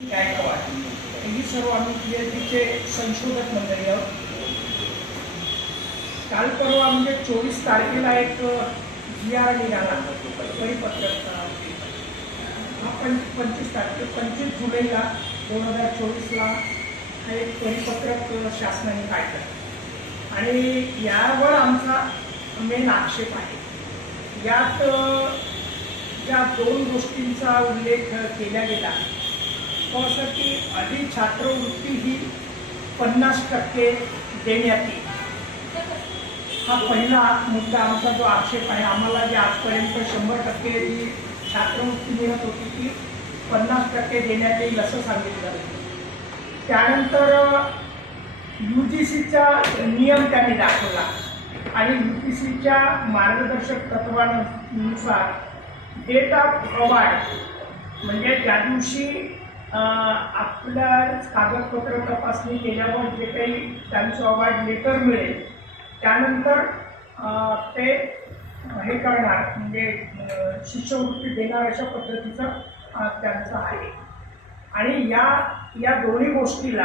गायकवाड ही सर्व आम्ही पीएचडीचे संशोधक मंडळी आहोत. काल परवा म्हणजे चोवीस तारखेला एक जी आर निघाला. परिपत्रक हा पंच पंचवीस तारखे पंचवीस जुलैला दोन हजार चोवीसला हा एक परिपत्रक शासनाने काढलं. आणि यावर आमचा मेन आक्षेप आहे. यात ज्या दोन गोष्टींचा उल्लेख केला गेला तो आधी छात्रवृत्ती ही पन्नास टक्के देण्यात येईल. हा पहिला मुद्दा आमचा जो आक्षेप आहे आम्हाला जे आजपर्यंत शंभर टक्के जी छात्रवृत्ती मिळत होती ती पन्नास टक्के देण्यात येईल असं सांगितलं. त्यानंतर यू जी सीचा नियम त्यांनी दाखवला आणि यू जी सीच्या मार्गदर्शक तत्वानुसार डेट ऑफ अवॉर्ड म्हणजे त्या दिवशी आपल्या कागदपत्र तपासणी केल्यावर जे काही त्यांचं अवॉर्ड लेटर मिळेल त्यानंतर ते हे करणार म्हणजे शिष्यवृत्ती देणार अशा पद्धतीचं त्यांचं आहे. आणि या या दोन्ही गोष्टीला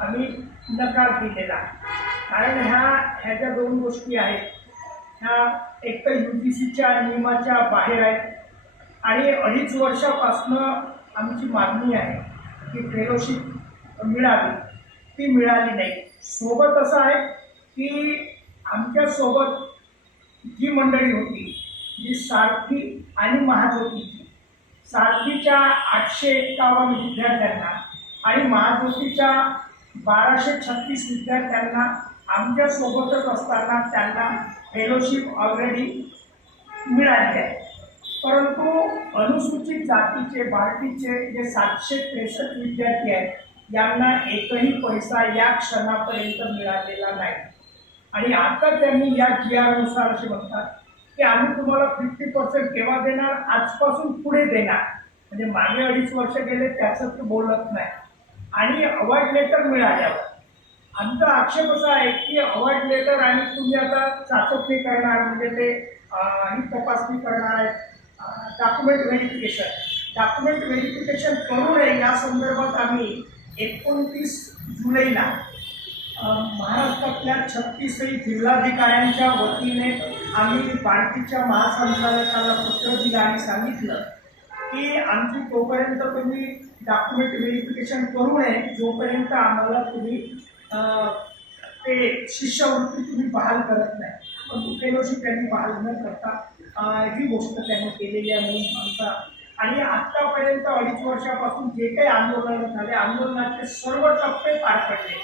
आम्ही नकार दिलेला. कारण ह्या ह्या ज्या दोन गोष्टी आहेत ह्या एक तर यू पी सीच्या नियमाच्या बाहेर आहेत आणि अडीच वर्षापासनं आमची मागणी आहे की फेलोशिप मिळावी ती मिळाली नाही. सोबत असं आहे की आमच्यासोबत जी मंडळी होती जी सारथी आणि महाज्योतीची सारथीच्या आठशे एक्कावन्न विद्यार्थ्यांना आणि महाज्योतीच्या बाराशे छत्तीस विद्यार्थ्यांना आमच्यासोबतच असताना त्यांना फेलोशिप ऑलरेडी मिळाली आहे. परंतु अनुसूचित जातीचे बार्टीचे जे सातशे त्रेसष्ट विद्यार्थी आहेत यांना एकही पैसा या क्षणापर्यंत मिळालेला नाही. आणि आता त्यांनी या जी आरनुसार असे म्हणतात की आम्ही तुम्हाला फिफ्टी पर्सेंट केव्हा देणार? आजपासून पुढे देणार. म्हणजे मागे अडीच वर्ष गेले त्याचं ते बोलत नाही. आणि अवॉर्ड लेटर मिळाल्यावर. आमचा आक्षेप असा आहे की अवॉर्ड लेटर आणि तुम्ही आता चाचपणी करणार म्हणजे ते आणि ही तपासणी करणार आहेत. डॉक्युमेंट व्हेरिफिकेशन डॉक्युमेंट व्हेरिफिकेशन करू नये या संदर्भात आम्ही एकोणतीस जुलैला महाराष्ट्रातल्या छत्तीसही जिल्हाधिकाऱ्यांच्या वतीने आम्ही पार्टीच्या महासंचालकाला पत्र दिलं आणि सांगितलं की आमची तोपर्यंत तुम्ही डॉक्युमेंट व्हेरिफिकेशन करू नये. जोपर्यंत आम्हाला तुम्ही ते शिष्यवृत्ती तुम्ही बहाल करत नाही. पण फेलोशिप त्यांनी बहाल न करता ही गोष्ट त्यांनी केलेली आहे म्हणून आमचा आणि आत्तापर्यंत अडीच वर्षापासून जे काही आंदोलन झाले आंदोलनाचे सर्व टप्पे पार पडले.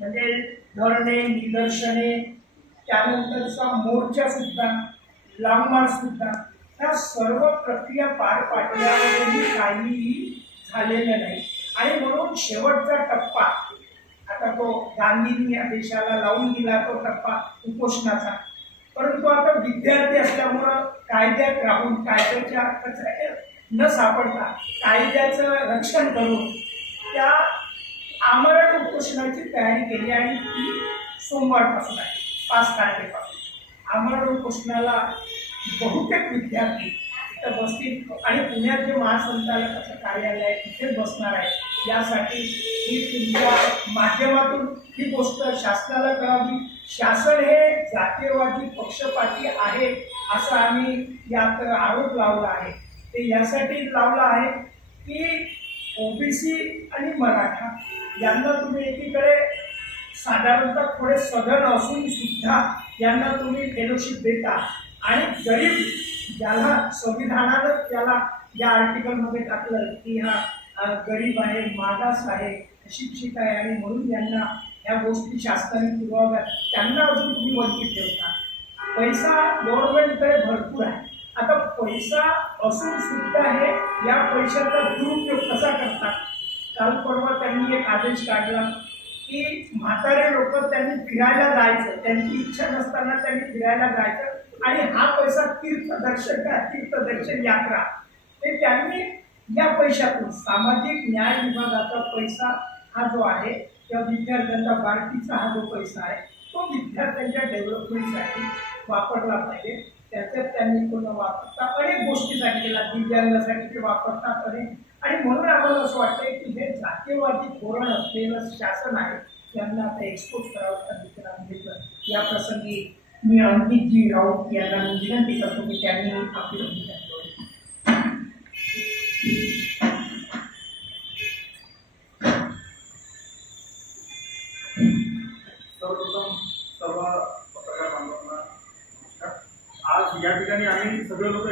म्हणजे धरणे निदर्शने त्यानंतरचा मोर्चा सुद्धा लांबमार सुद्धा ह्या सर्व प्रक्रिया पार पाडल्यावरही काहीही झालेलं नाही. आणि म्हणून शेवटचा टप्पा आता तो गांधींनी या देशाला लावून दिला तो टप्पा उपोषणाचा. परंतु आता विद्यार्थी असल्यामुळं कायद्यात राहून कायद्याच्या कचऱ्यात न सापडता कायद्याचं रक्षण करून त्या आमरण उपोषणाची तयारी केली आणि ती सोमवारपासून आहे पाच तारखेपासून. आमरण उपोषणाला बहुतेक विद्यार्थी तर बसतील आणि पुण्यात जे महासंचालकाचं कार्यालय आहे तिथेच बसणार आहे. यासाठी ही तुमच्या माध्यमातून ही गोष्ट शासनाला कळावी. शासन हे जातीयवादी पक्षपाती आहे असं आम्ही यात आरोप लावला आहे. ते यासाठी लावला आहे की ओबीसी आणि मराठा यांना तुम्ही एकीकडे साधारणतः थोडे सदन असून सुद्धा यांना तुम्ही फेलोशिप देता. आणि गरीब ज्याला संविधानानं त्याला या आर्टिकलमध्ये टाकलं की हा गरीब आहे मागास आहे शिक्षित आहे आणि म्हणून यांना या गोष्टी शासनाने पुरवाव्यात त्यांना अजून तुम्ही वंचित ठेवता. पैसा गव्हर्नमेंटकडे भरपूर आहे. आता पैसा असून सुद्धा हे या पैशाचा दुरुपयोग कसा करतात? काल परवा त्यांनी एक आदेश काढला की म्हातारे लोक त्यांनी फिरायला जायचं. त्यांची इच्छा नसताना त्यांनी फिरायला जायचं. आणि हा पैसा तीर्थदर्शन का तीर्थदर्शन यात्रा. ते त्यांनी या पैशातून सामाजिक न्याय विभागाचा पैसा हा जो आहे किंवा विद्यार्थ्यांचा बाळकीचा हा जो पैसा आहे तो विद्यार्थ्यांच्या डेव्हलपमेंटसाठी वापरला पाहिजे. त्याच्यात त्यांनी पूर्ण वापरता अनेक गोष्टीसाठी केला दिव्यांगासाठी ते वापरतात अनेक. आणि म्हणून आम्हाला असं वाटतंय की हे जातीयवादी धोरण असलेलं शासन आहे त्यांना आता एक्सपोज करावं त्यांनी या प्रसंगी मी अंकितजी राऊत यांना मी विनंती करतो की त्यांनी आपली भूमिका निभावावी. सर्वप्रथम सर्व पत्रकार बांधवांना नमस्कार आज या ठिकाणी आम्ही सगळे लोक